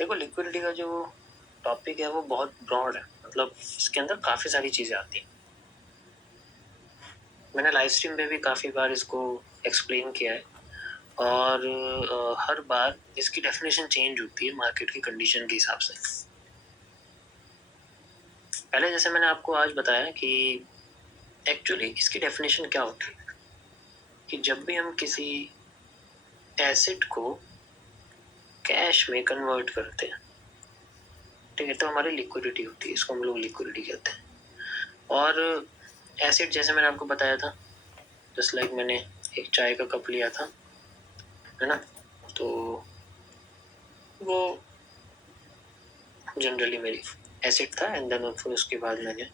देखो लिक्विडिटी का जो टॉपिक है वो बहुत ब्रॉड है, मतलब इसके अंदर काफ़ी सारी चीज़ें आती हैं। मैंने लाइव स्ट्रीम पे भी काफ़ी बार इसको एक्सप्लेन किया है और हर बार इसकी डेफिनेशन चेंज होती है मार्केट की कंडीशन के हिसाब से। पहले जैसे मैंने आपको आज बताया कि एक्चुअली इसकी डेफिनेशन क्या होती है कि जब भी हम किसी एसेट को कैश में कन्वर्ट करते हैं, ठीक है, तो हमारी लिक्विडिटी होती है, इसको हम लोग लिक्विडिटी कहते हैं। और एसेट जैसे मैंने आपको बताया था, जस्ट लाइक मैंने एक चाय का कप लिया था, है ना, तो वो जनरली मेरी एसेट था एंड देन फिर उसके बाद मैंने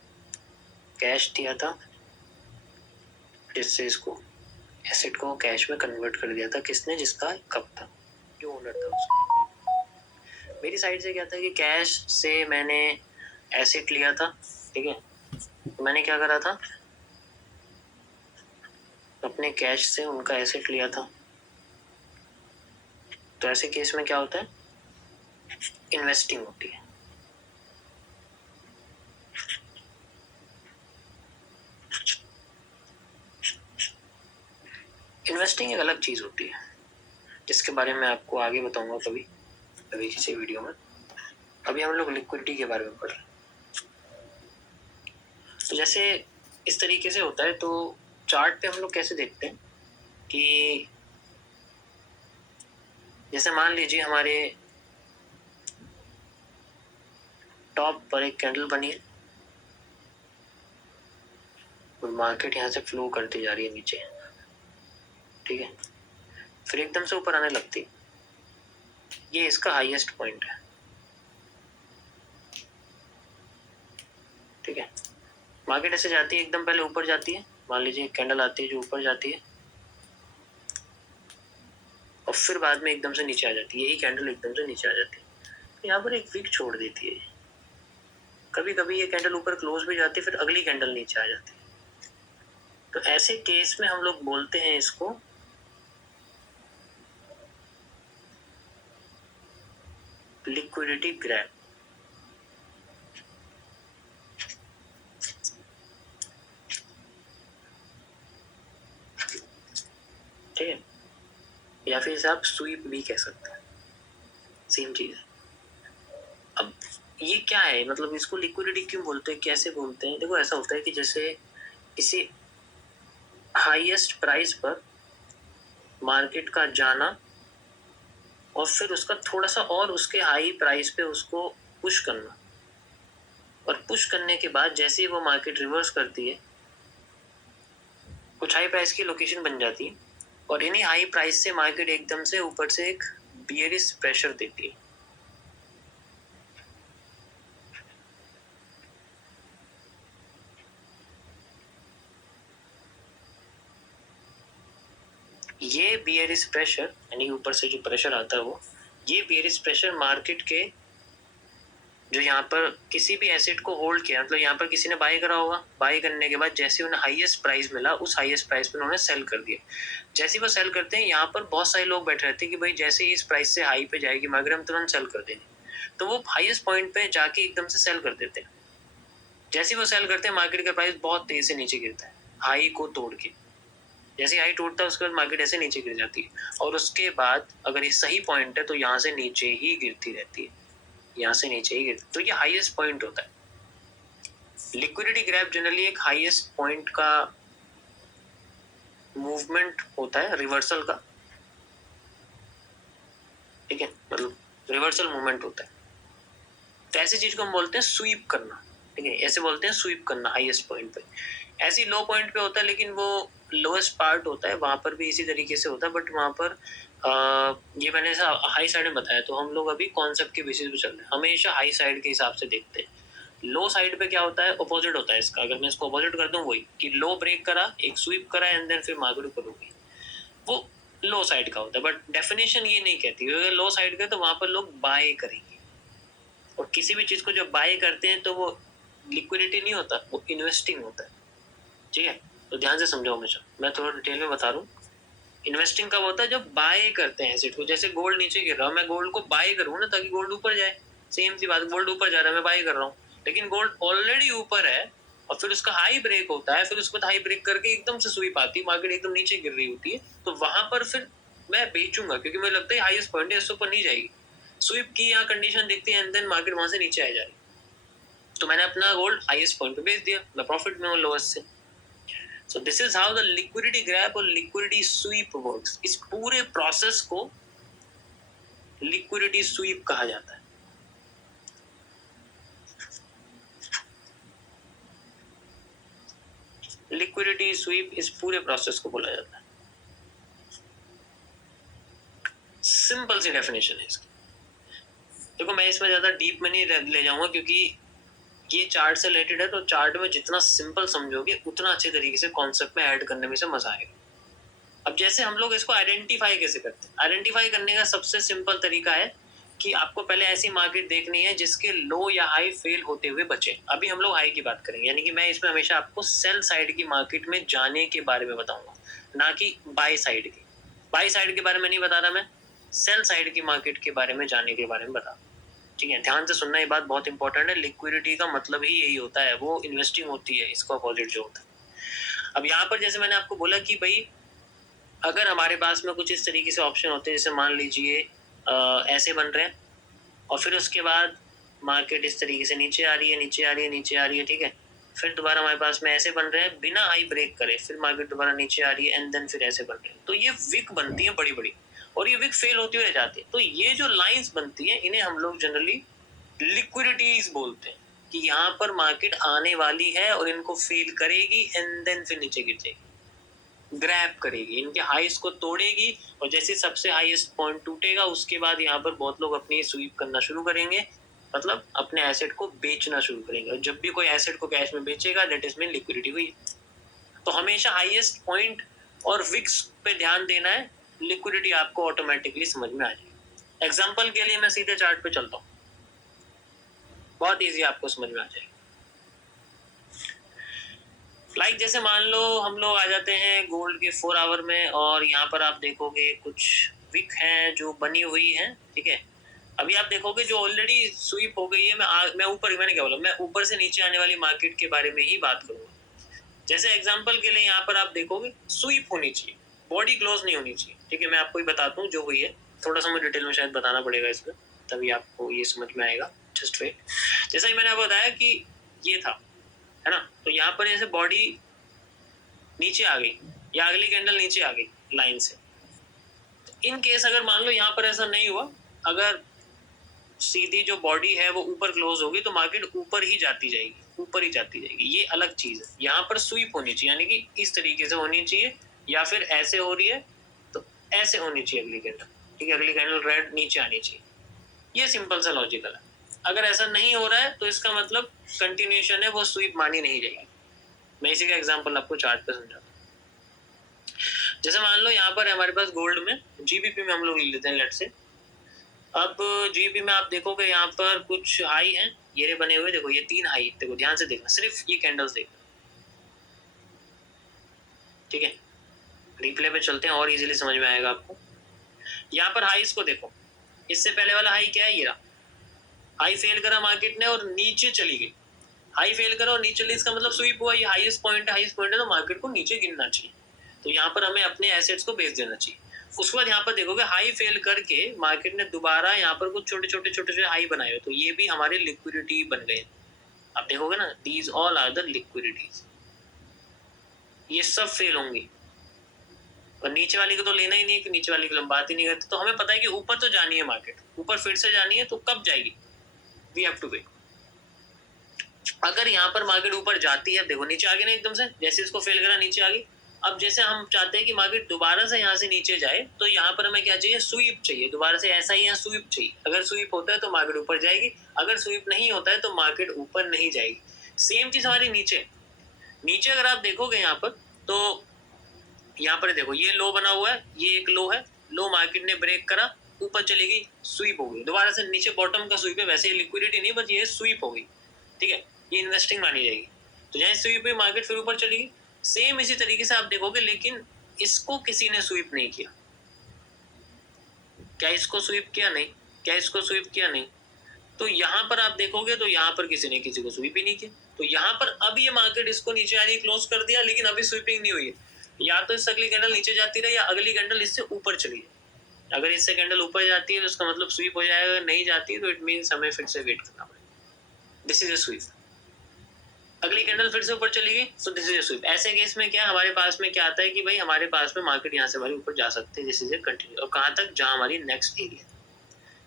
कैश दिया था, जिससे इसको एसेट को कैश में कन्वर्ट कर दिया था। किसने? जिसका कप था, जो ओनर था उसका। मेरी साइड से क्या था कि कैश से मैंने एसेट लिया था, ठीक है, तो मैंने क्या करा था, अपने कैश से उनका एसेट लिया था। तो ऐसे केस में क्या होता है, इन्वेस्टिंग होती है। इन्वेस्टिंग एक अलग चीज होती है, जिसके बारे में आपको आगे बताऊंगा कभी किसी वीडियो में। अभी हम लोग लिक्विडिटी के बारे में पढ़ रहे हैं। तो जैसे इस तरीके से होता है, तो चार्ट पे हम लोग कैसे देखते हैं कि जैसे मान लीजिए हमारे टॉप पर एक कैंडल बनी है और मार्केट यहाँ से फ्लो करती जा रही है नीचे, ठीक है, फिर एकदम से ऊपर आने लगती है। ये इसका हाईएस्ट पॉइंट है, ठीक है। मार्केट ऐसे जाती है, एकदम पहले ऊपर जाती है, मान लीजिए एक कैंडल आती है जो ऊपर जाती है और फिर बाद में एकदम से नीचे आ जाती है, यही कैंडल एकदम से नीचे आ जाती है, तो यहाँ पर एक विक छोड़ देती है। कभी कभी ये कैंडल ऊपर क्लोज भी जाती है, फिर अगली कैंडल नीचे आ जाती है। तो ऐसे केस में हम लोग बोलते हैं इसको लिक्विडिटी ग्रैब। ठीक है, या फिर इसे आप स्वीप भी कह सकते हैं, सेम चीज है। अब ये क्या है, मतलब इसको लिक्विडिटी क्यों बोलते हैं, कैसे बोलते हैं? देखो ऐसा होता है कि जैसे किसी हाईएस्ट प्राइस पर मार्केट का जाना और फिर उसका थोड़ा सा और उसके हाई प्राइस पे उसको पुश करना, और पुश करने के बाद जैसे ही वो मार्केट रिवर्स करती है, कुछ हाई प्राइस की लोकेशन बन जाती है और इन्हीं हाई प्राइस से मार्केट एकदम से ऊपर से एक बियरिश प्रेशर देती है। ये बियरिश प्रेशर यानी ऊपर से जो प्रेशर आता है वो, ये बियरिश प्रेशर मार्केट के जो यहाँ पर किसी भी एसेट को होल्ड किया, मतलब यहाँ पर किसी ने बाय करा होगा, बाय करने के बाद जैसे उन्हें हाईएस्ट प्राइस मिला, उस हाईएस्ट प्राइस पर उन्होंने सेल कर दिया। जैसे ही वो सेल करते हैं, यहाँ पर बहुत सारे लोग बैठे रहते हैं कि भाई जैसे ही इस प्राइस से हाई पे जाएगी मार्केट, हम तुरंत सेल कर देंगे। तो वो हाईएस्ट पॉइंट पे जाके एकदम से सेल कर देते हैं। जैसे ही वो सेल करते हैं, मार्केट का प्राइस बहुत तेज से नीचे गिरता है, हाई को तोड़ के। जैसे हाई टूटता है, उसके बाद मार्केट ऐसे नीचे गिर जाती है, और उसके बाद अगर ये सही पॉइंट है तो यहाँ से नीचे ही गिरती रहती है, यहाँ से नीचे ही गिरती। तो ये हाईएस्ट पॉइंट होता है। लिक्विडिटी ग्रैब जनरली एक हाईएस्ट पॉइंट का मूवमेंट होता है, रिवर्सल का, ठीक है, मतलब रिवर्सल मूवमेंट होता है। तो ऐसी चीज को हम बोलते हैं स्वीप करना, ठीक है, ऐसे बोलते हैं स्वीप करना हाईएस्ट पॉइंट पे। ऐसी लो पॉइंट पे होता है, लेकिन वो लोएस्ट पार्ट होता है, वहां पर भी इसी तरीके से होता है, बट वहां पर ये मैंने हाई साइड में बताया, तो हम लोग अभी कॉन्सेप्ट के बेसिस पे चल रहे हैं, हमेशा हाई साइड के हिसाब से देखते हैं। लो साइड पे क्या होता है, अपोजिट होता है इसका। अगर मैं इसको अपोजिट कर दूं, वही कि लो ब्रेक करा, एक स्वीप करा एंड देन फिर मार्केट ऊपर होगी, वो लो साइड का होता है। बट डेफिनेशन ये नहीं कहती, अगर लो साइड का तो वहां पर लोग बाय करेंगे, और किसी भी चीज को जब बाय करते हैं तो वो लिक्विडिटी नहीं होता, वो इन्वेस्टिंग होता है, ठीक है। तो ध्यान से समझो हमेशा, मैं थोड़ा डिटेल में बता रहा हूँ इन्वेस्टिंग कब होता है? जब बाय करते हैं एसेट को। जैसे गोल्ड नीचे गिर रहा हूँ, मैं गोल्ड को बाय करूँ ना ताकि गोल्ड ऊपर जाए। सेम सी बात, गोल्ड ऊपर जा रहा है, मैं बाय कर रहा हूँ, लेकिन गोल्ड ऑलरेडी ऊपर है और फिर उसका हाई ब्रेक होता है, फिर उसके बाद हाई ब्रेक करके एकदम से स्वीप आती है, मार्केट एकदम नीचे गिर रही होती है, तो वहां पर फिर मैं बेचूंगा क्योंकि मुझे लगता है हाईएस्ट पॉइंट है, इससे ऊपर नहीं जाएगी। स्वीप की यहाँ कंडीशन देखती है एंड देन मार्केट वहां से नीचे आ जा रही, तो मैंने अपना गोल्ड हाईएस्ट पॉइंट पे बेच दिया, मैं प्रॉफिट में हूँ लोएस्ट से। So this is how the liquidity grab और liquidity sweep works. इस पूरे प्रोसेस को liquidity sweep कहा जाता है। liquidity sweep इस पूरे प्रोसेस को बोला जाता है। सिंपल सी डेफिनेशन है इसकी। देखो मैं इसमें ज्यादा डीप में नहीं ले जाऊंगा क्योंकि ये चार्ट से रिलेटेड है, तो चार्ट में जितना सिंपल समझोगे उतना अच्छे तरीके से कॉन्सेप्ट में ऐड करने में से मजा आएगा। अब जैसे हम लोग इसको आइडेंटिफाई कैसे करते हैं? आइडेंटिफाई करने का सबसे सिंपल तरीका है कि आपको पहले ऐसी मार्केट देखनी है जिसके लो या हाई फेल होते हुए बचे। अभी हम लोग हाई की बात करेंगे, यानी कि मैं इसमें हमेशा आपको सेल साइड की मार्केट में जाने के बारे में बताऊंगा, ना कि बाय साइड की। बाय साइड के बारे में नहीं बता रहा मैं, सेल साइड की मार्केट के बारे में जाने के बारे में बता। ठीक है, ध्यान से सुनना, ये बात बहुत इंपॉर्टेंट है। लिक्विडिटी का मतलब ही यही होता है, वो इन्वेस्टिंग होती है, इसका अपोजिट जो होता है। अब यहाँ पर जैसे मैंने आपको बोला कि भाई अगर हमारे पास में कुछ इस तरीके से ऑप्शन होते हैं, जैसे मान लीजिए ऐसे बन रहे हैं और फिर उसके बाद मार्केट इस तरीके से नीचे आ रही है, नीचे आ रही है, नीचे आ रही है, ठीक है, फिर दोबारा हमारे पास में ऐसे बन रहे हैं बिना हाई ब्रेक करे, फिर मार्केट दोबारा नीचे आ रही है एंड देन फिर ऐसे बन रहे हैं, तो ये विक बनती है बड़ी बड़ी और ये विक फेल होती हुई रह जाती है। तो ये जो लाइंस बनती है इन्हें हम लोग जनरली लिक्विडिटीज बोलते हैं कि यहाँ पर मार्केट आने वाली है और इनको फेल करेगी एंड देन फिर नीचे गिर जाएगी, ग्रैब करेगी, इनके हाईस को तोड़ेगी और जैसे सबसे हाईएस्ट पॉइंट टूटेगा उसके बाद यहाँ पर बहुत लोग अपनी स्वीप करना शुरू करेंगे, मतलब अपने एसेट को बेचना शुरू करेंगे। और जब भी कोई एसेट को कैश में बेचेगा दैट इज मीन लिक्विडिटी हुई। तो हमेशा हाईएस्ट पॉइंट और विक्स पे ध्यान देना है, लिक्विडिटी आपको ऑटोमेटिकली समझ में आ जाएगी। एग्जाम्पल के लिए मैं सीधे चार्ट पे चलता हूँ, बहुत ईजी आपको समझ में आ जाएगा। लाइक जैसे मान लो हम लोग आ जाते हैं गोल्ड के 4 आवर में और यहाँ पर आप देखोगे कुछ विक हैं जो बनी हुई हैं, ठीक है। अभी आप देखोगे जो ऑलरेडी स्वीप हो गई है, मैंने क्या बोला, मैं ऊपर से नीचे आने वाली मार्केट के बारे में ही बात करूंगा। जैसे एग्जांपल के लिए यहाँ पर आप देखोगे स्वीप होनी चाहिए, बॉडी क्लोज नहीं होनी चाहिए, ठीक है। मैं आपको ही बताता हूँ जो हुई है, थोड़ा सा मुझे डिटेल में शायद बताना पड़ेगा इसमें, तभी आपको ये समझ में आएगा। Just wait. जैसा ही मैंने आपको बताया कि ये था, है ना, तो यहाँ पर जैसे बॉडी नीचे आ गई या अगली कैंडल नीचे आ गई लाइन से, इन केस अगर मान लो यहाँ पर ऐसा नहीं हुआ, अगर सीधी जो बॉडी है वो ऊपर क्लोज होगी तो मार्केट ऊपर ही जाती जाएगी, ऊपर ही जाती जाएगी, ये अलग चीज है। यहाँ पर स्वीप होनी चाहिए, यानी कि इस तरीके से होनी चाहिए, या फिर ऐसे हो रही है तो ऐसे होनी चाहिए अगली कैंडल, ठीक है, अगली कैंडल रेड नीचे आनी चाहिए। ये सिंपल सा लॉजिकल है। अगर ऐसा नहीं हो रहा है तो इसका मतलब कंटिन्यूएशन है, वो स्वीप मानी नहीं जाएगी। मैं इसी का एग्जांपल आपको चार्ट पे समझाता हूँ। जैसे मान लो यहाँ पर हमारे पास गोल्ड में जीबीपी में हम लोग ले लेते हैं लेट से। अब जीबीपी में आप देखोगे यहाँ पर कुछ हाई हैं, ये बने हुए, देखो ये 3 हाई, देखो ध्यान से देखना, सिर्फ ये कैंडल्स देखना, ठीक है। रिप्ले पे चलते हैं और इजीली समझ में आएगा आपको। यहाँ पर हाईस को देखो, इससे पहले वाला हाई क्या है, ये रहा, हाई फेल करा मार्केट ने और नीचे चली गई। हाई फेल करा और नीचे चली, इसका मतलब स्वीप हुआ, ये हाईएस्ट पॉइंट है तो मार्केट को नीचे गिरना चाहिए, तो यहाँ पर हमें अपने एसेट्स को बेच देना चाहिए। उसके बाद यहाँ पर देखोगे हाई फेल करके मार्केट ने दोबारा यहाँ पर कुछ छोटे छोटे हाई बनाए हुए, तो ये भी हमारे लिक्विडिटी बन गए। आप देखोगे ना, दीज ऑल आर द लिक्विडिटीज, ये सब फेल होंगी। और नीचे वाली को तो लेना ही नहीं है कि नीचे वाली की हम बात ही नहीं करते, तो हमें पता है कि ऊपर तो जानी है, मार्केट ऊपर फिर से जानी है, तो कब जाएगी, वी हैव टू वेट। अगर यहाँ पर मार्केट ऊपर जाती है, देखो नीचे आ गई ना एकदम से, जैसे इसको फेल करा नीचे आ गई। अब जैसे हम चाहते हैं कि मार्केट दोबारा से यहाँ से नीचे जाए, तो यहाँ पर हमें क्या चाहिए, स्वीप चाहिए, दोबारा से ऐसा ही यहाँ स्वीप चाहिए। अगर स्वीप होता है तो मार्केट ऊपर जाएगी, अगर स्वीप नहीं होता है तो मार्केट ऊपर नहीं जाएगी। सेम चीज हमारी नीचे नीचे अगर आप देखोगे यहाँ पर, तो यहाँ पर देखो ये लो बना हुआ है, ये एक लो है, लो मार्केट ने ब्रेक करा, ऊपर चली गई, स्वीप हो गई, दोबारा से नीचे बॉटम का स्वीप है, वैसे लिक्विडिटी नहीं बची है, स्वीप हो गई, ठीक है, ये इन्वेस्टिंग मानी जाएगी। तो जैसे स्वीप हुई मार्केट फिर ऊपर चली गई। सेम इसी तरीके से आप देखोगे, लेकिन इसको किसी ने स्वीप नहीं किया। क्या इसको स्वीप किया? नहीं। क्या इसको स्वीप किया? नहीं। तो यहाँ पर आप देखोगे तो यहाँ पर किसी ने किसी को स्वीप ही नहीं किया। तो यहाँ पर अब ये मार्केट इसको नीचे आने क्लोज कर दिया, लेकिन अभी स्वीपिंग नहीं हुई है। या तो इस अगली कैंडल नीचे जाती रहे या अगली कैंडल इससे ऊपर चली जाए। अगर इससे कैंडल ऊपर जाती है तो उसका मतलब स्वीप हो जाएगा, नहीं जाती तो इट मीन्स हमें फिर से वेट करना पड़ेगा। This is a sweep. अगली कैंडल फिर से ऊपर चली गई, so this is a sweep. ऐसे केस में क्या हमारे पास में क्या आता है कि भाई हमारे पास में मार्केट यहाँ से हमारी ऊपर जा सकती है। This is a continue. और कहाँ तक? जहाँ हमारी नेक्स्ट एरिया,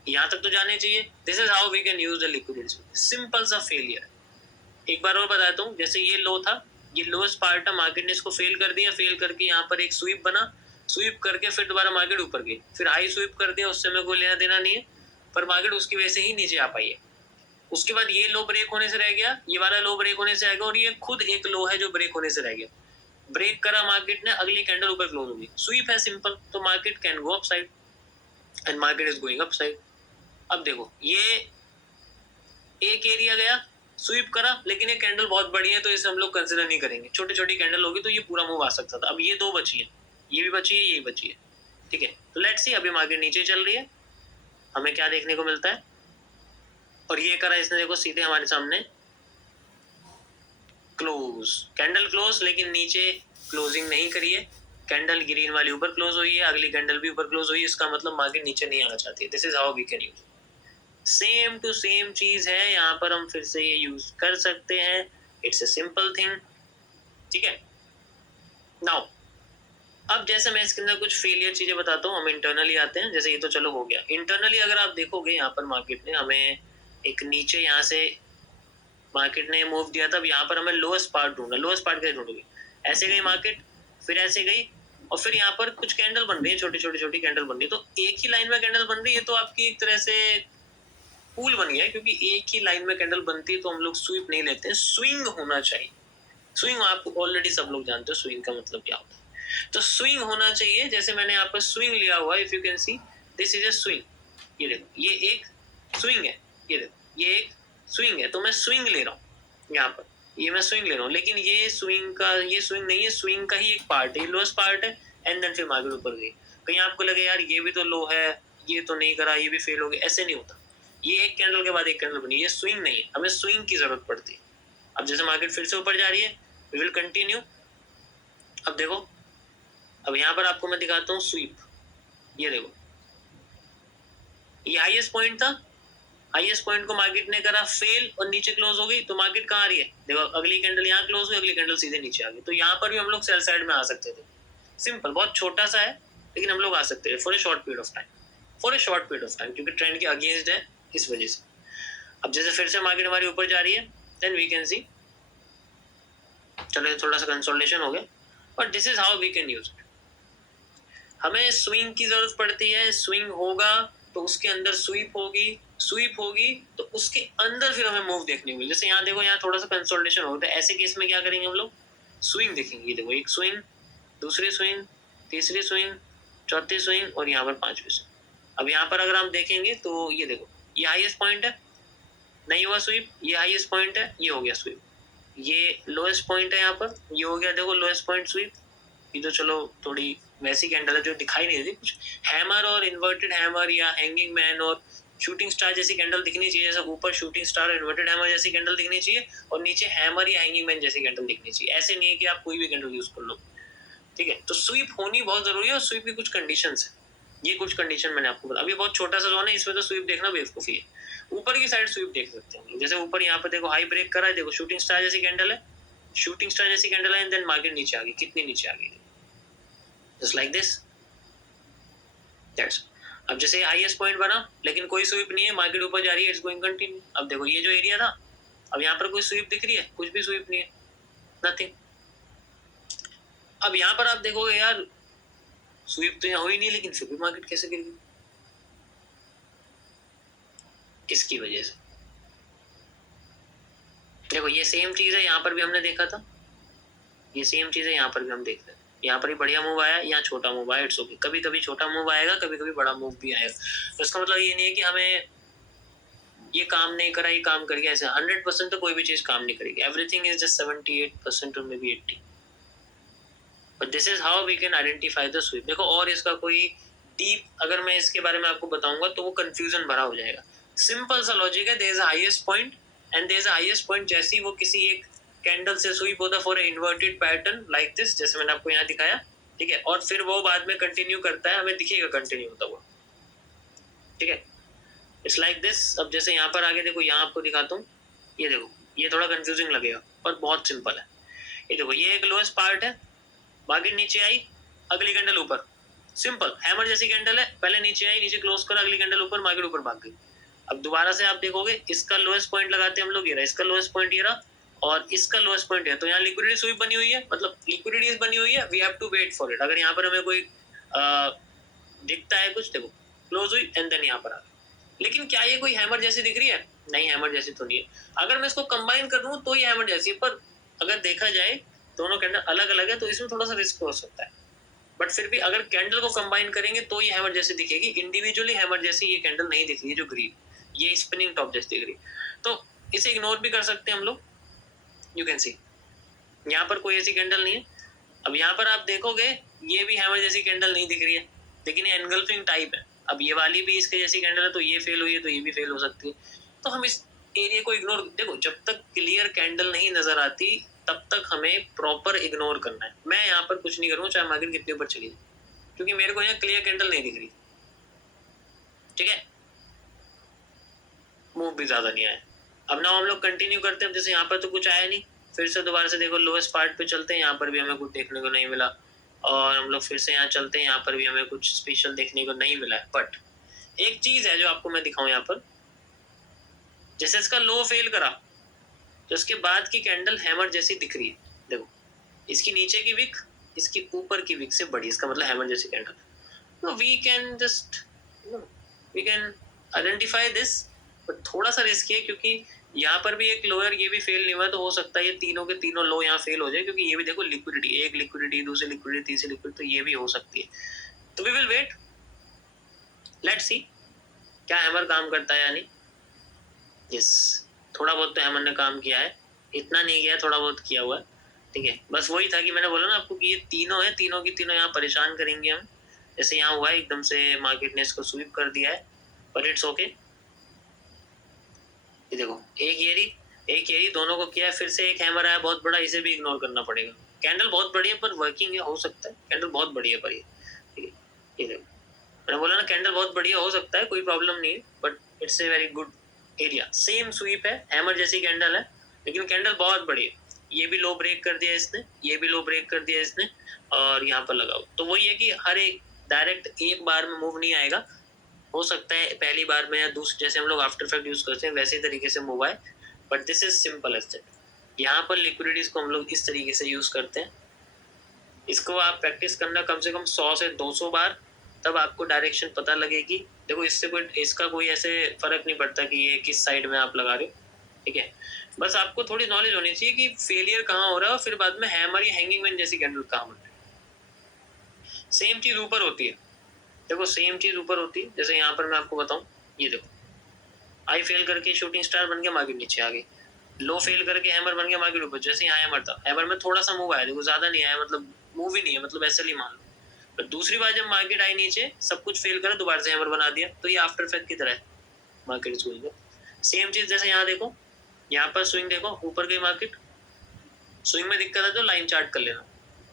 यहाँ तक तो जाने चाहिए। This is how we can use the liquidity sweep. Simple सा फेलियर। एक बार और बताता हूँ, जैसे ये लो था, ये लोएस्ट पार्ट था, मार्केट ने इसको फेल कर दिया। फेल करके यहाँ पर एक स्वीप बना, स्वीप करके फिर दोबारा मार्केट ऊपर गई, फिर हाई स्वीप कर दिया, उससे हमें कोई लेना देना नहीं है, पर मार्केट उसकी वजह से ही नीचे आ पाई है। उसके बाद ये लो ब्रेक होने से रह गया, ये वाला लो ब्रेक होने से आएगा, और ये खुद एक लो है जो ब्रेक होने से रह गया। ब्रेक करा मार्केट ने, अगली कैंडल ऊपर क्लोज होगी, स्वीप है सिंपल, तो market can go up side and market is going up side. अब देखो ये एक एरिया गया, स्वीप करा, लेकिन ये कैंडल बहुत बड़ी है तो इसे हम लोग कंसिडर नहीं करेंगे। छोटी छोटी कैंडल होगी तो ये पूरा मूव आ सकता था। अब ये दो बची है, ये भी बची है, ये बची है, ठीक है। तो लेट्स सी, अभी मार्केट नीचे चल रही है, हमें क्या देखने को मिलता है। और ये करा इसने, देखो सीधे हमारे सामने क्लोज, कैंडल क्लोज, लेकिन नीचे क्लोजिंग नहीं करी है। कैंडल ग्रीन वाली ऊपर क्लोज हुई है, अगली कैंडल भी ऊपर क्लोज हुई है, इसका मतलब मार्केट नीचे नहीं आना चाहती है। This is how we can use. Same to same चीज है, यहाँ पर हम फिर से ये यूज कर सकते हैं। इट्स अ सिंपल थिंग, ठीक है। नाउ अब जैसे मैं इसके अंदर कुछ फेलियर चीजें बताता हूँ, हम इंटरनली आते हैं। जैसे ये तो चलो हो गया। इंटरनली अगर आप देखोगे, यहाँ पर मार्केट ने हमें एक नीचे यहाँ से मार्केट ने मूव दिया था। अब यहाँ पर हमें लोएस्ट पार्ट ढूंढना। लोएस्ट पार्ट कैसे ढूंढोगे? ऐसे गई मार्केट, फिर ऐसे गई, और फिर यहाँ पर कुछ कैंडल बन रही है, छोटी छोटी छोटी कैंडल बन रही है। तो एक ही लाइन में कैंडल बन रही है, तो आपकी एक तरह से पूल बन गया है, क्योंकि एक ही लाइन में कैंडल बनती है तो हम लोग स्वीप नहीं लेते हैं। स्विंग होना चाहिए। स्विंग आपको ऑलरेडी सब लोग जानते हो स्विंग का मतलब क्या होता है। तो स्विंग होना चाहिए। जैसे मैंने यहाँ पर स्विंग लिया हुआ है, if you can see, this is a swing. ये देखो, ये एक स्विंग है, ये देखो, ये एक स्विंग है। तो मैं स्विंग ले रहा हूँ यहाँ पर, ये मैं स्विंग ले रहा हूँ, लेकिन ये स्विंग का, ये स्विंग नहीं है, स्विंग का ही एक पार्ट है, लोएस्ट पार्ट है, एंड देन फिर मार्केट ऊपर गई। कहीं आपको लगे यार ये भी तो लो है, ये तो नहीं करा, ये भी फेल हो गया, ऐसे नहीं होता। ये एक कैंडल के बाद एक कैंडल बनी, ये स्विंग नहीं है, हमें स्विंग की जरूरत पड़ती है। अब जैसे मार्केट फिर से ऊपर जा रही है, वी विल कंटिन्यू। अब देखो, अब यहाँ पर आपको मैं दिखाता हूँ स्वीप। ये देखो, ये हाईएस्ट पॉइंट था, हाईएस्ट पॉइंट को मार्केट ने करा फेल और नीचे क्लोज हो गई। तो मार्केट कहाँ आ रही है? देखो, अगली कैंडल यहाँ क्लोज हुई, अगली कैंडल सीधे नीचे आ गई। तो यहाँ पर भी हम लोग सेल साइड में आ सकते थे। सिंपल, बहुत छोटा सा है, लेकिन हम लोग आ सकते हैं for a short period of time, for a short period of time, क्योंकि ट्रेंड के अगेंस्ट है, इस वजह से। अब जैसे फिर से मार्केट हमारी ऊपर जा रही है, देन वी कैन सी, चलो थोड़ा सा कंसोलिडेशन हो गया, but this is how we can use it. हमें स्विंग की जरूरत पड़ती है। स्विंग होगा तो उसके अंदर स्वीप होगी, स्वीप होगी तो उसके अंदर फिर हमें मूव देखने को। जैसे यहाँ देखो, यहाँ थोड़ा सा कंसोलिडेशन होता है, ऐसे केस में क्या करेंगे हम लोग? स्विंग देखेंगे। देखो, एक स्विंग, दूसरी स्विंग, तीसरी स्विंग, चौथी स्विंग, और यहाँ पर पांचवी स्विंग। अब यहाँ पर अगर हम देखेंगे तो ये देखो, ये हाईएस्ट पॉइंट है, नहीं हुआ स्वीप, ये हाईएस्ट पॉइंट है, ये हो गया स्वीप, ये लोएस्ट पॉइंट है यहाँ पर, ये हो गया देखो लोएस्ट पॉइंट स्वीप। ये तो चलो थोड़ी वैसी कैंडल है जो दिखाई नहीं देती, कुछ हैमर और इन्वर्टेड हैमर या हैंगिंग मैन और शूटिंग स्टार जैसी कैंडल दिखनी चाहिए। जैसे ऊपर शूटिंग स्टार और इन्वर्टेड हैमर जैसी कैंडल दिखनी चाहिए, और नीचे हैमर या हैंगिंग मैन जैसी कैंडल दिखनी चाहिए। ऐसे नहीं है कि आप कोई भी कैंडल यूज कर लो, ठीक है। तो स्वीप होनी बहुत जरूरी है, और स्वीप की कुछ कंडीशंस है। ये कुछ कंडीशन मैंने आपको बताया। अभी बहुत छोटा सा जोन है, इसमें तो स्वीप देखना बेवकूफी है। ऊपर की साइड स्वीप देख सकते हैं। जैसे ऊपर यहाँ पर देखो हाई ब्रेक करा है, देखो शूटिंग स्टार जैसी कैंडल है, शूटिंग स्टार जैसी कैंडल है, एंड देन मार्केट नीचे आ गई। कितनी नीचे आ गई? Just like this, that's. अब जैसे हाईएस्ट पॉइंट बना, लेकिन कोई स्वीप नहीं है, मार्केट ऊपर जा रही है, इट्स गोइंग कंटिन्यू। अब देखो, ये जो एरिया था, अब यहाँ पर कोई स्वीप दिख रही है? कुछ भी स्वीप नहीं है, नथिंग। अब यहाँ पर आप देखोगे यार स्वीप तो यहाँ हुई नहीं, लेकिन फिर भी मार्केट कैसे गिर गई? इसकी वजह से। देखो, ये सेम चीज है, यहाँ पर भी हमने देखा था, ये सेम चीज है, यहाँ पर भी हम देख रहे हैं। यहाँ पर भी बढ़िया मूव आया, यहाँ छोटा मूव आया, इट्स ओके। कभी कभी छोटा मूव आएगा, कभी कभी बड़ा मूव भी आएगा। तो इसका मतलब ये नहीं है कि हमें ये काम नहीं करा, ये काम कर गया, ऐसे 100% तो कोई भी चीज काम नहीं करेगी। एवरीथिंग इज जस्ट 78% और may be 80। But this is how we can identify the sweep. देखो और इसका कोई डीप अगर मैं इसके बारे में आपको बताऊंगा तो वो कंफ्यूजन भरा हो जाएगा। सिंपल सा लॉजिक है, there is a highest point and there is a highest point जैसे ही वो किसी एक कैंडल से स्वीप होता for a inverted pattern like this, जैसे मैंने आपको यहाँ दिखाया, ठीक है, और फिर वो बाद में कंटिन्यू करता है, हमें दिखेगा कंटिन्यू होता हुआ, ठीक है, इट्स लाइक दिस। अब जैसे यहाँ पर आगे देखो, यहाँ आपको दिखाता हूँ, ये देखो, ये थोड़ा कंफ्यूजिंग लगेगा पर बहुत सिंपल है। ये देखो, ये एक लोएस्ट पार्ट है, मार्केट नीचे आई, अगली कैंडल ऊपर, सिंपल हैमर जैसी कैंडल है, पहले नीचे आई, नीचे क्लोज करा, अगली कैंडल ऊपर, मार्केट ऊपर भाग गई। अब दोबारा से आप देखोगे, इसका लोएस्ट पॉइंट लगाते हैं हम लोग, ये रहा इसका लोएस्ट पॉइंट, ये रहा, और इसका लोएस्ट पॉइंट है, तो यहाँ लिक्विडिटी स्वीप बनी हुई है, मतलब लिक्विडिटी बनी हुई है, we have to wait for it. अगर यहाँ पर हमें कोई दिखता है कुछ, देखो क्लोज हुई एंड देन यहाँ पर आ गई, लेकिन क्या ये कोई हैमर जैसी दिख रही है? नहीं, हैमर जैसी तो नहीं है। अगर मैं इसको कंबाइन कर दूं तो ये हैमर जैसी है, पर अगर देखा जाए दोनों कैंडल अलग अलग है तो इसमें थोड़ा सा रिस्क हो सकता है, बट फिर भी अगर कैंडल को कंबाइन करेंगे तो ये हैमर जैसी दिखेगी। इंडिविजुअली हैमर जैसी ये कैंडल नहीं दिख रही है, जो ग्रीन, ये स्पिनिंग टॉप जैसी दिख रही है, तो इसे इग्नोर भी कर सकते हैं हम लोग। यू कैन सी यहाँ पर कोई ऐसी कैंडल नहीं है। अब यहाँ पर आप देखोगे, ये भी हैमर जैसी कैंडल नहीं दिख रही है, लेकिन ये एनगल्फिंग टाइप है। अब ये वाली भी इसके जैसी कैंडल है, तो ये फेल हुई है, तो ये भी फेल हो सकती है। तो हम इस एरिया को इग्नोर, देखो जब तक क्लियर कैंडल नहीं नजर आती तब तक हमें प्रॉपर इग्नोर करना है। मैं यहाँ पर कुछ नहीं करूँगा चाहे मार्केट कितने ऊपर चली जाए, क्योंकि मेरे को यहाँ क्लियर कैंडल नहीं दिख रही, ठीक है, मूव भी ज्यादा नहीं आया। अब ना हम लोग कंटिन्यू करते हैं, जैसे यहाँ पर तो कुछ आया नहीं, फिर से दोबारा से देखो लोएस्ट पार्ट पे चलते हैं, यहाँ पर भी हमें कुछ देखने को नहीं मिला, और हम लोग फिर से यहाँ चलते हैं, यहाँ पर भी हमें कुछ स्पेशल देखने को नहीं मिला है। बट एक चीज है जो आपको मैं दिखाऊं यहाँ पर, जैसे इसका लो फेल करा तो इसके बाद की कैंडल हैमर जैसी दिख रही है, देखो इसकी नीचे की विक इसकी ऊपर की विक से बड़ी, इसका मतलब हैमर जैसी कैंडल। तो we can just we can identify this, but थोड़ा सा रिस्क है, क्योंकि यहाँ पर भी एक लोअर, ये भी फेल नहीं हुआ, तो हो सकता है ये तीनों के तीनों लो यहाँ फेल हो जाए, क्योंकि ये भी देखो लिक्विडिटी, एक लिक्विडिटी, दूसरी लिक्विडिटी, तीसरी लिक्विडिटी, तो ये भी हो सकती है। तो we will wait, let's see क्या हैमर काम करता है या नहीं। यस, थोड़ा बहुत तो हैमर ने काम किया है, इतना नहीं किया, थोड़ा बहुत किया हुआ है, ठीक है। बस वही था कि मैंने बोला ना आपको कि ये तीनों है, तीनों की तीनों यहाँ परेशान करेंगे हम। जैसे यहाँ हुआ है, एकदम से मार्केट ने इसको स्वीप कर दिया है, बट इट्स ओके। ये देखो, एक येरी दोनों को किया, फिर से एक हैमर आया बहुत बड़ा, इसे भी इग्नोर करना पड़ेगा। कैंडल बहुत बड़ी है पर वर्किंग है, हो सकता है कैंडल बहुत बड़ी है पर ये, ठीक है, ये देखो मैंने बोला ना कैंडल बहुत बढ़िया हो सकता है, कोई प्रॉब्लम नहीं है, but it's a very good area. Same sweep है, हैमर जैसी कैंडल है, लेकिन कैंडल बहुत बड़ी है। ये भी लो ब्रेक कर दिया इसने, ये भी लो ब्रेक कर दिया इसने, और यहाँ पर लगाओ, तो वही है कि हर एक डायरेक्ट एक बार में मूव नहीं आएगा, हो सकता है पहली बार में या दूसरी, जैसे हम लोग आफ्टर इफेक्ट यूज करते हैं वैसे तरीके से मूव आए, but this is simple as that. यहाँ पर लिक्विडिटीज को हम लोग इस तरीके से यूज करते हैं, इसको आप प्रैक्टिस करना कम से कम 100 से 200 बार, तब आपको डायरेक्शन पता लगेगी। देखो इससे कोई, इसका कोई ऐसे फर्क नहीं पड़ता कि ये किस साइड में आप लगा रहे हो, ठीक है, बस आपको थोड़ी नॉलेज होनी चाहिए कि फेलियर कहाँ हो रहा है, और फिर बाद में हैमर या हैंगिंग मैन जैसी कैंडल कहाँ बन रही है। सेम चीज ऊपर होती है, देखो सेम चीज ऊपर होती है, जैसे यहाँ पर मैं आपको बताऊं, ये देखो आई फेल करके शूटिंग स्टार बन गया, मार्केट नीचे आ गई, लो फेल करके हैमर बन गया, मार्केट ऊपर, जैसे यहाँ हैमर था, हैमर में थोड़ा सा मूव आया, देखो ज्यादा नहीं आया, मतलब मूव ही नहीं है, मतलब ऐसे ही मान लो। पर दूसरी बार जब मार्केट आई नीचे, सब कुछ फेल करा, दोबारा से हैमर बना दिया, तो ये आफ्टर इफेक्ट की तरह है मार्केट स्विंग का। सेम चीज जैसे यहाँ देखो, यहाँ पर स्विंग देखो, ऊपर गई मार्केट, स्विंग में दिक्कत है तो लाइन चार्ट कर लेना,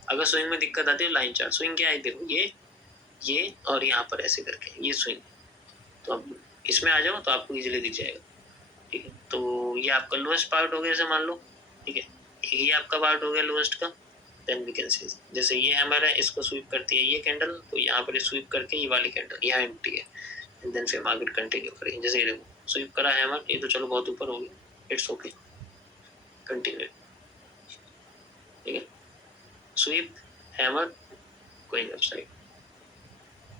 अगर स्विंग में दिक्कत आती है लाइन चार्ट, स्विंग क्या है देखो, ये और यहाँ पर ऐसे करके ये स्विंग, तो अब इसमें आ जाओ तो आपको इजीली दिख जाएगा, ठीक है। तो ये आपका लोएस्ट पार्ट हो गया, जैसे मान लो, ठीक है, ये आपका पार्ट हो गया लोएस्ट का, देन वी कैन सी, जैसे ये हमारा इसको स्वीप करती है ये कैंडल, तो यहाँ पर स्वीप करके ये वाली कैंडल यहाँ एम्प्टी है, एंड देन फिर मार्केट कंटिन्यू करेगी, जैसे ये देखो स्वीप करा हैमर, ये तो चलो बहुत ऊपर हो गया, इट्स ओके, कंटिन्यू, ठीक है, sweep hammer going up side.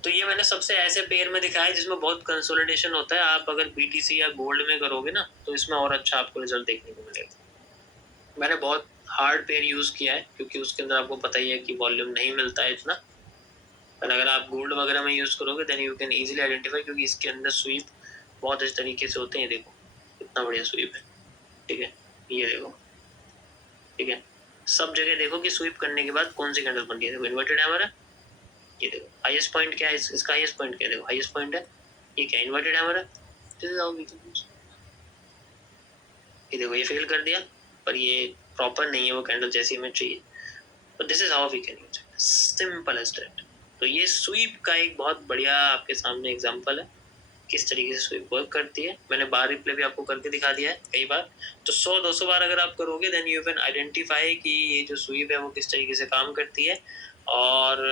तो ये मैंने सबसे ऐसे पेयर में दिखाया जिसमें बहुत कंसोलिडेशन होता है, आप अगर बीटीसी या गोल्ड में करोगे ना तो इसमें और अच्छा आपको रिजल्ट देखने को मिलेगा। मैंने बहुत हार्ड पेयर यूज किया है, क्योंकि उसके अंदर आपको पता ही है कि वॉल्यूम नहीं मिलता है इतना, पर अगर आप गोल्ड वगैरह में यूज करोगे then you can easily identify, क्योंकि इसके अंदर स्वीप बहुत इस तरीके से होते हैं, देखो इतना बढ़िया स्वीप है, ठीक है, ये देखो, ठीक है, सब जगह देखो कि स्वीप करने के बाद कौन सी कैंडल बन गई है। देखो इन्वर्टेड हैमर है, ये देखो हाईएस्ट पॉइंट क्या है, इसका हाईएस्ट पॉइंट क्या है, देखो हाईएस्ट पॉइंट है, ये क्या इन्वर्टेड हैमर है। This is how we can use. ये देखो ये फेल कर दिया, पर ये प्रॉपर नहीं है वो कैंडल जैसी हमें चाहिए। तो this is how we can use it, simple as that. तो ये स्वीप का एक बहुत बढ़िया आपके सामने एग्जांपल है किस तरीके से स्वीप वर्क करती है। मैंने बार रिप्ले भी आपको करके दिखा दिया है कई बार। तो 100-200 बार अगर आप करोगे देन यू कैन आइडेंटिफाई कि ये जो स्वीप है वो किस तरीके से काम करती है। और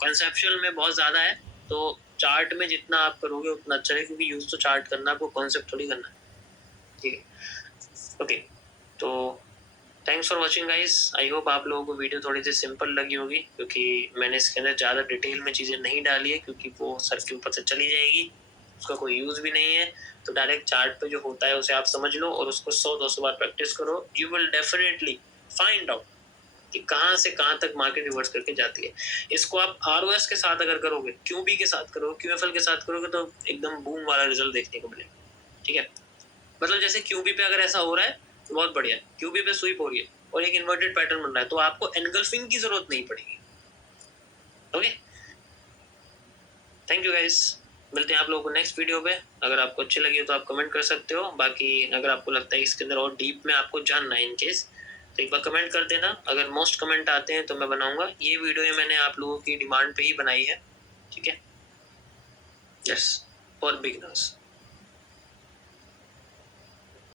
कॉन्सेप्चुअल में बहुत ज़्यादा है, तो चार्ट में जितना आप करोगे उतना अच्छा है, क्योंकि यूज तो चार्ट करना, आपको कॉन्सेप्ट थोड़ी करना है। ठीक है, ओके। तो thanks for watching guys. I hope आप लोगों को वीडियो थोड़ी सी सिंपल लगी होगी, क्योंकि मैंने इसके अंदर ज़्यादा डिटेल में चीज़ें नहीं डाली है, क्योंकि वो सर के ऊपर से चली जाएगी, उसका कोई यूज़ भी नहीं है। तो डायरेक्ट चार्ट पे जो होता है उसे आप समझ लो और उसको 100-200 बार प्रैक्टिस करो। You will definitely find out कि कहाँ से कहाँ तक मार्केट रिवर्स करके जाती है। इसको आप ROS के साथ अगर करोगे, QB के साथ करोगे, QFL के साथ करोगे, तो एकदम बूम वाला रिजल्ट देखने को मिलेगा। ठीक है, मतलब जैसे QB पे अगर ऐसा हो रहा है तो बहुत बढ़िया, QB पे स्वीप हो रही है और एक इन्वर्टेड पैटर्न बन रहा है, तो आपको एनगल्फिंग की जरूरत नहीं पड़ेगी। Okay, thank you guys. मिलते हैं आप लोगों को नेक्स्ट वीडियो पे। अगर आपको अच्छी लगी हो तो आप कमेंट कर सकते हो। बाकी अगर आपको लगता है इसके अंदर और डीप में आपको जानना है इन केस, तो एक बार कमेंट कर देना। अगर मोस्ट कमेंट आते हैं तो मैं बनाऊंगा। ये वीडियो मैंने आप लोगों की डिमांड पे ही बनाई है। ठीक है, यस, फॉर बिगिनर्स।